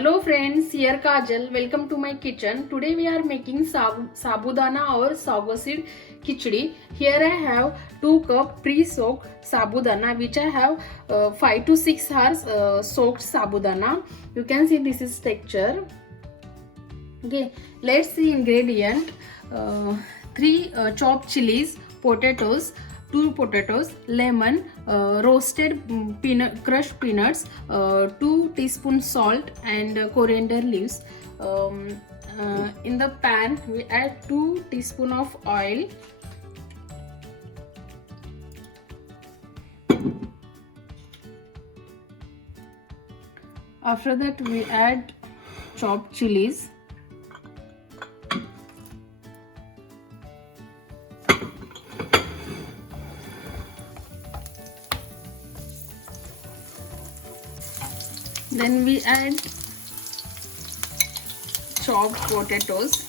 Hello friends, here Kajal. Welcome to my kitchen. Today we are making sabudana or SAGO seed khichdi. Here I have 2 cup pre-soaked sabudana, which I have 5 to 6 hours soaked sabudana. You can see this is texture. Okay, let's see ingredient. 3 chopped chilies, potatoes, 2 potatoes, lemon, roasted crushed peanuts, 2 teaspoons salt and coriander leaves. In the pan we add 2 teaspoons of oil. After that we add chopped chilies. Then we add chopped potatoes.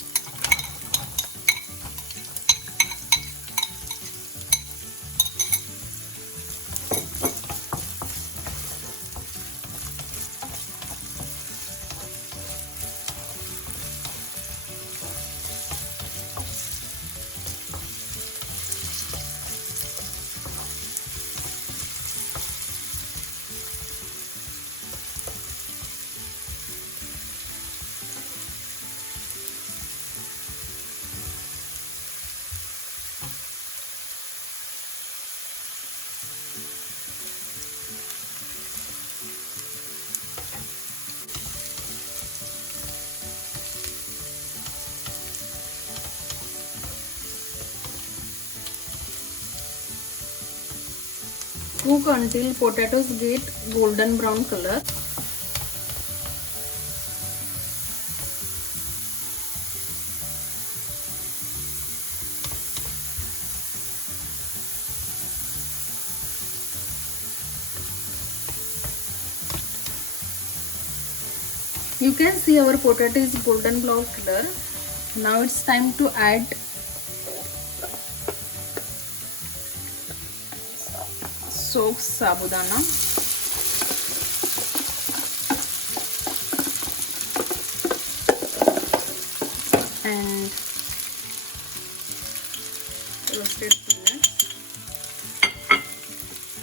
Cook until potatoes get golden brown color. You can see our potato is golden brown color. Now it's time to add soaked sabudana. And roasted peanuts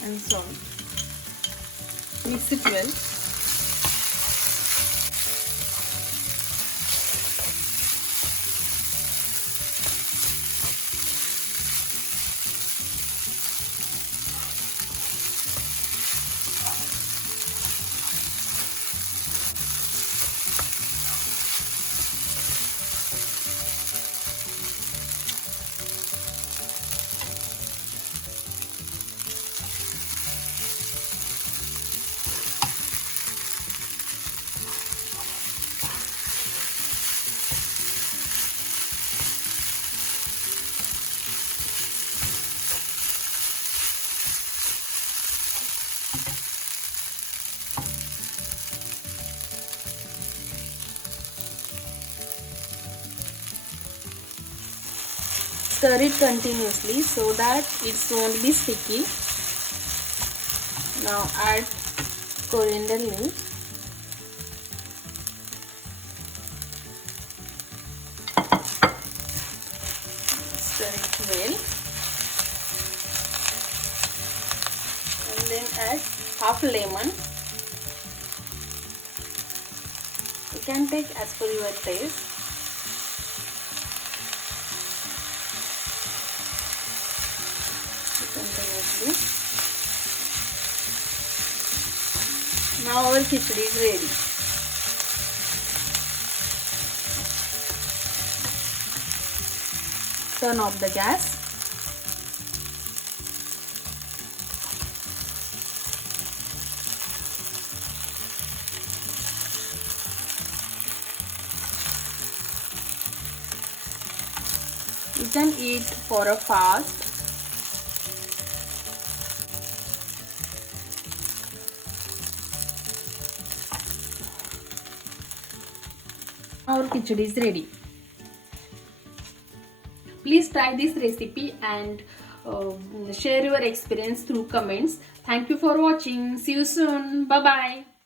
and salt. Mix it well. Stir it continuously so that it won't be sticky. Now add coriander leaf. Stir it well. And then add half lemon. You can take as per your taste. Now our khichdi is ready. Turn off the gas. You can eat for a fast. Our khichdi is ready. Please try this recipe and share your experience through comments. Thank you for watching. See you soon. Bye bye.